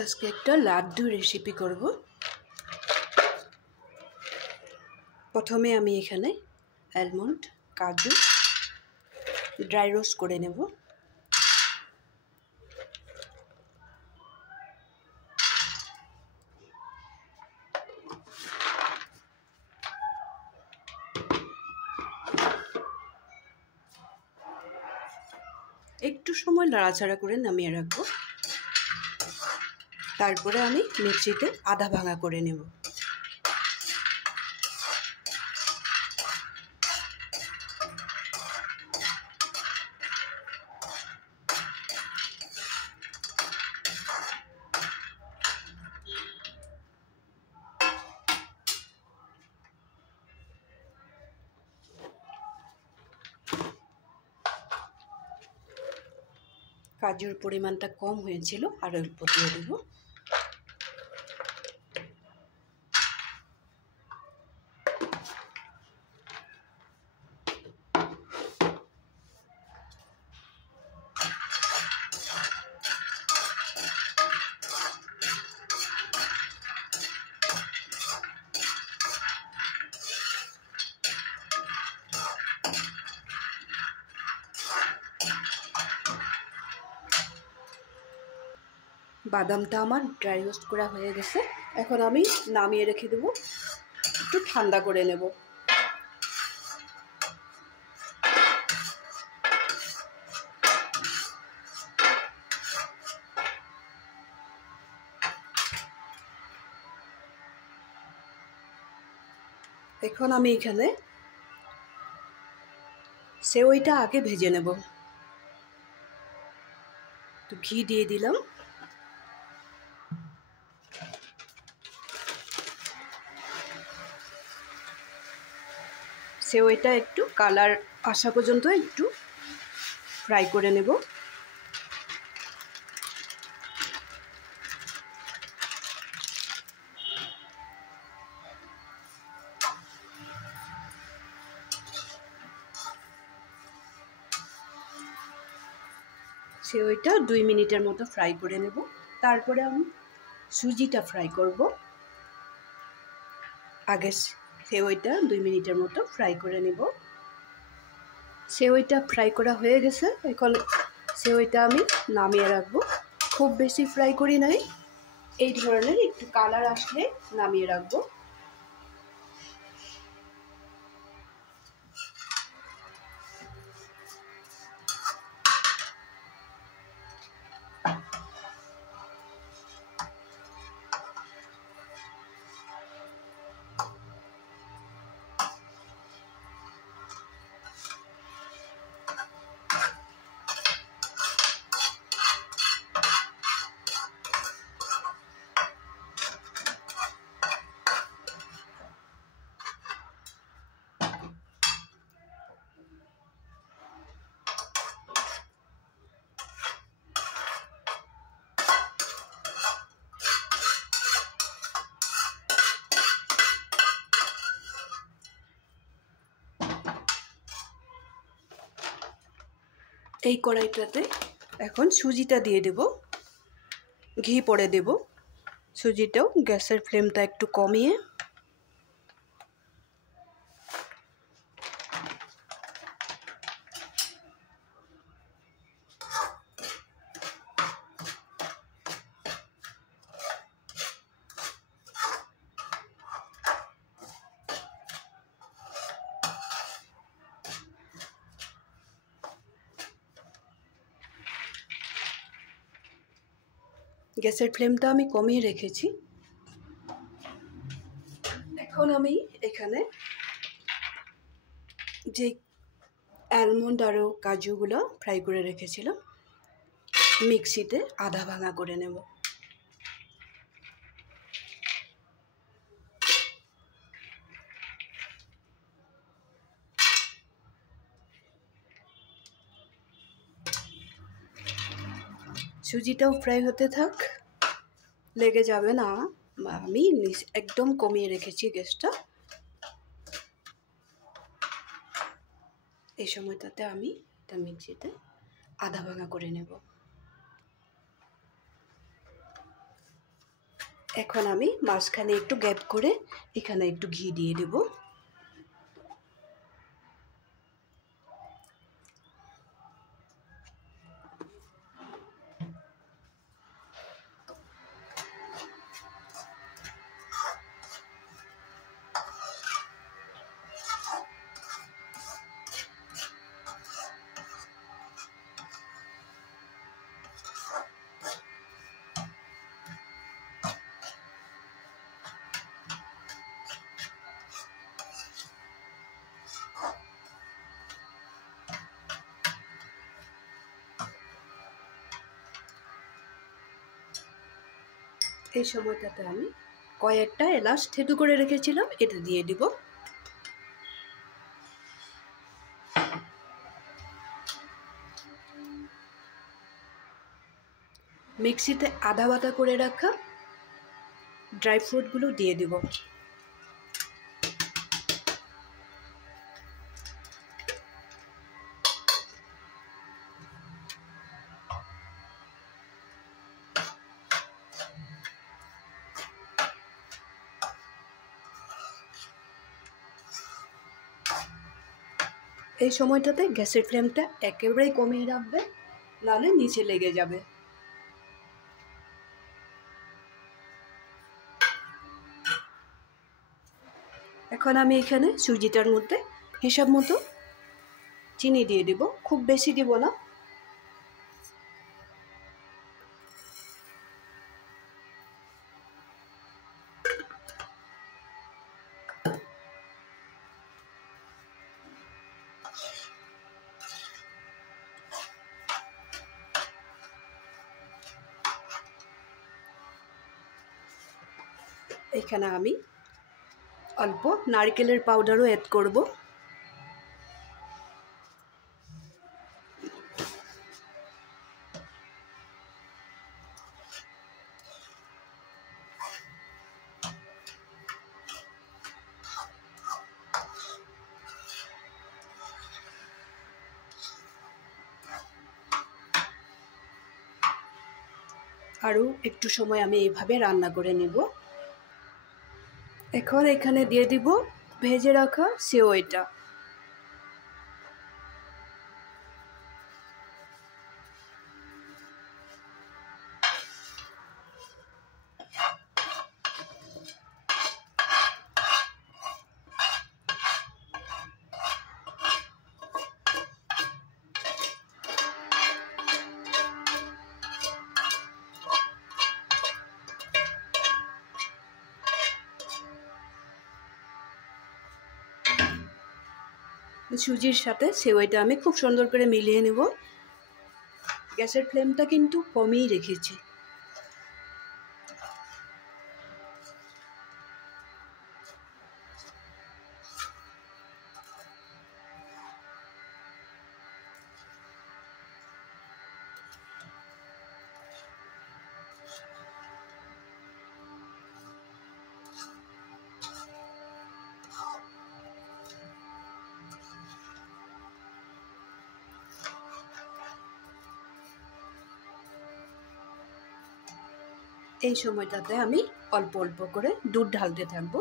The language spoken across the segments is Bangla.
আজকে একটা লাড্ডু রেসিপি করব। প্রথমে আমি এখানে আলমন্ড, কাজু ড্রাই রোস্ট করে নেব। একটু সময় নাড়াচাড়া করে নামিয়ে রাখবো। তারপরে আমি মিক্সিতে আধা ভাঙা করে নেব। কাজুর পরিমাণটা কম হয়েছিল, আর অল্প দিয়ে দেব। বাদামটা আমার ড্রাই রোস্ট করা হয়ে গেছে। এখন আমি নামিয়ে রেখে দেব, একটু ঠান্ডা করে নেব। এখন আমি এখানে সেওইটা আগে ভেজে নেব। তো ঘি দিয়ে দিলাম। সেওইটা একটু কালার আসা পর্যন্ত একটু ফ্রাই করে নেব। সেওইটা 2 মিনিটের মতো ফ্রাই করে নেব। তারপরে আমি সুজিটা ফ্রাই করব। আগে সেওইটা 2 মিনিটের মতো ফ্রাই করে নেব। সেওইটা ফ্রাই করা হয়ে গেছে। এখন সেওইটা আমি নামিয়ে রাখবো। খুব বেশি ফ্রাই করি নাই, এই ধরনের একটু কালার আসলে নামিয়ে রাখবো। এই কড়াইটাতে এখন সুজিটা দিয়ে দেব, ঘি পরে দেব। সুজিটাও গ্যাসের ফ্লেমটা একটু কমিয়ে গ্যাসের ফ্লেমটা আমি কমিয়ে রেখেছি। এখন আমি এখানে যে আলমন্ড আরও কাজুগুলো ফ্রাই করে রেখেছিলাম, মিক্সিতে আধা ভাঙা করে নেব। সুজিটাও ফ্রাই হতে থাক, লেগে যাবে না। আমি একদম কমিয়ে রেখেছি গ্যাসটা। এই সময়টাতে আমি এটা মিক্সিতে আধা ভাঙা করে নেব। এখন আমি মাঝখানে একটু গ্যাপ করে এখানে একটু ঘি দিয়ে দেব। এই সময়টাতে আমি কয়েকটা এলাচ থেতু করে রেখেছিলাম, এটা দিয়ে দিব। মিক্সিতে আধা বাটা করে রাখা ড্রাই ফ্রুটগুলো দিয়ে দিব। এই সময়টাতে গ্যাসের ফ্লেমটা একেবারেই কমিয়ে রাখবে, নাহলে নিচে লেগে যাবে। এখন আমি এখানে সুজিটার মধ্যে হিসাব মতো চিনি দিয়ে দিব, খুব বেশি দিব না। এখানে আমি অল্প নারকেলের পাউডারও অ্যাড করব। আরও একটু সময় আমি এইভাবে রান্না করে নেব। এখন এখানে দিয়ে দিব ভেজে রাখা সেওইটা। সুজির সাথে সেওইটা আমি খুব সুন্দর করে মিলিয়ে নেব। গ্যাসের ফ্লেমটা কিন্তু কমই রেখেছি। এই সময়টাতে আমি অল্প অল্প করে দুধ ঢালতে থাকবো।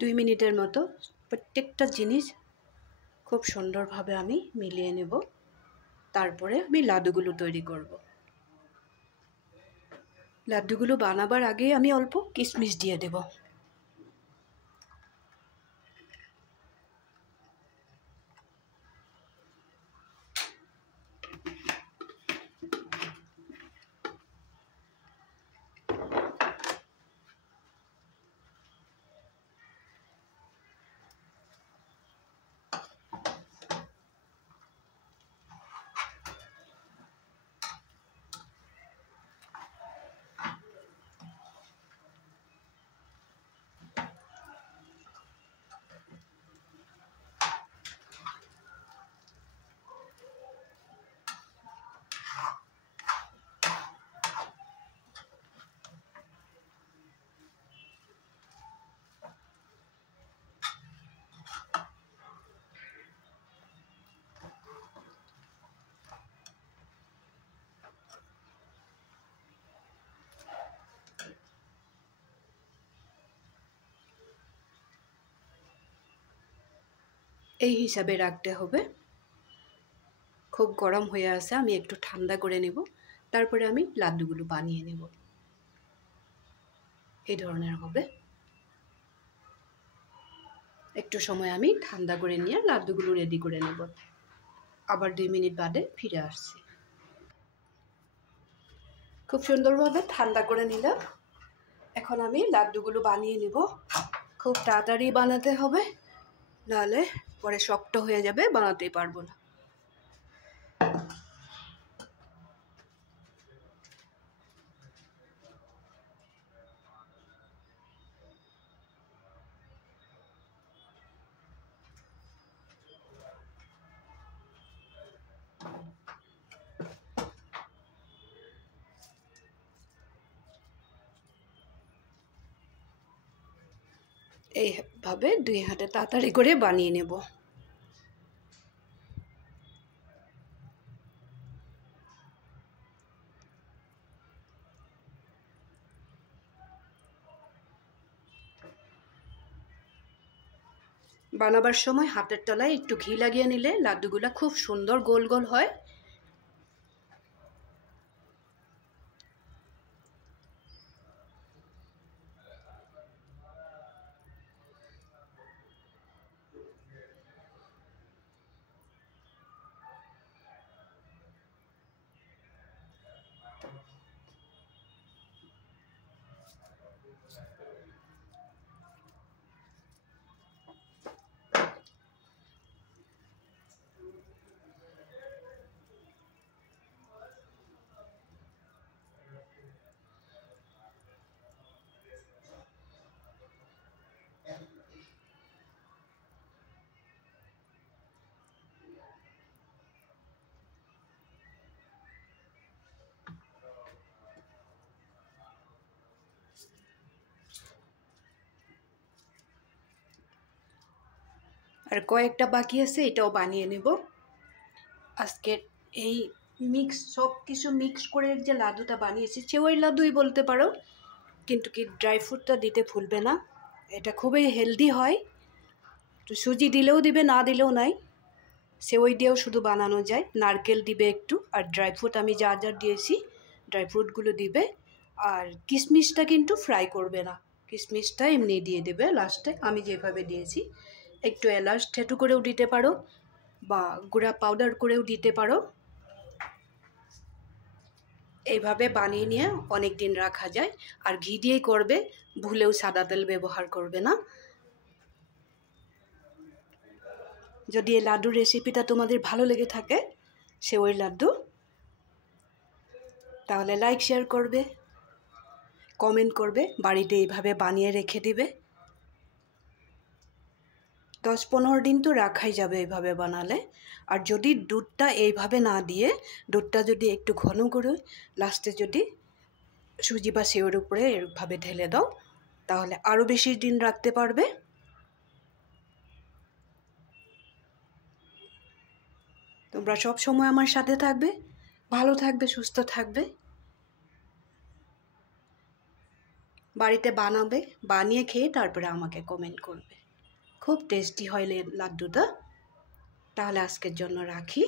দুই মিনিটের মতো প্রত্যেকটা জিনিস খুব সুন্দরভাবে আমি মিলিয়ে নেব। তারপরে আমি লাড্ডুগুলো তৈরি করব। লাড্ডুগুলো বানাবার আগে আমি অল্প কিশমিশ দিয়ে দেব। এই হিসাবে রাখতে হবে। খুব গরম হয়ে আছে, আমি একটু ঠান্ডা করে নেব, তারপরে আমি লাড্ডুগুলো বানিয়ে নেব। এই ধরনের হবে। একটু সময় আমি ঠান্ডা করে নিয়ে লাড্ডুগুলো রেডি করে নেব। আবার 2 মিনিট বাদে ফিরে আসছি। খুব সুন্দরভাবে ঠান্ডা করে নিলাম। এখন আমি লাড্ডুগুলো বানিয়ে নেব। খুব তাড়াতাড়ি বানাতে হবে, নাহলে পরে শক্ত হয়ে যাবে, বানাতেই পারবো না। এইভাবে 2 হাতে তাড়াতাড়ি করে বানিয়ে নেব। বানাবার সময় হাতের তলায় একটু ঘি লাগিয়ে নিলে লাড্ডুগুলা খুব সুন্দর গোল গোল হয়। আর কয়েকটা বাকি আছে, এটাও বানিয়ে নেব। আজকে এই সব কিছু মিক্স করে যে লাড্ডুটা বানিয়েছি, সেওই লাড্ডুই বলতে পারো, কিন্তু কি ড্রাই ফ্রুটটা দিতে ভুলবে না। এটা খুবই হেলদি হয়। তো সুজি দিলেও দিবে, না দিলেও নাই। সেওই দিয়েও শুধু বানানো যায়। নারকেল দিবে একটু, আর ড্রাই ফ্রুট আমি যা যা দিয়েছি ড্রাই ফ্রুটগুলো দিবে। আর কিশমিশটা কিন্তু ফ্রাই করবে না, কিশমিশটা এমনি দিয়ে দেবে লাস্টে, আমি যেভাবে দিয়েছি। একটু এলাচ থেঁতো করেও দিতে পারো, বা গুঁড়া পাউডার করেও দিতে পারো। এইভাবে বানিয়ে নিয়ে অনেক দিন রাখা যায়। আর ঘি দিয়েই করবে, ভুলেও সাদা তেল ব্যবহার করবে না। যদি এই লাড্ডুর রেসিপিটা তোমাদের ভালো লেগে থাকে, সেওই লাড্ডু, তাহলে লাইক শেয়ার করবে, কমেন্ট করবে, বাড়িতে এইভাবে বানিয়ে রেখে দিবে। 10-15 দিন তো রাখাই যাবে এইভাবে বানালে। আর যদি দুধটা এইভাবে না দিয়ে, দুধটা যদি একটু ঘন করে লাস্টে যদি সুজি বা সেওর উপরে এভাবে ঢেলে দাও, তাহলে আরও বেশি দিন রাখতে পারবে। তোমরা সব সময় আমার সাথে থাকবে, ভালো থাকবে, সুস্থ থাকবে। বাড়িতে বানাবে, বানিয়ে খেয়ে তারপরে আমাকে কমেন্ট করবে। খুব টেস্টি হয় লাড্ডুটা। তাহলে আজকের জন্য রাখি।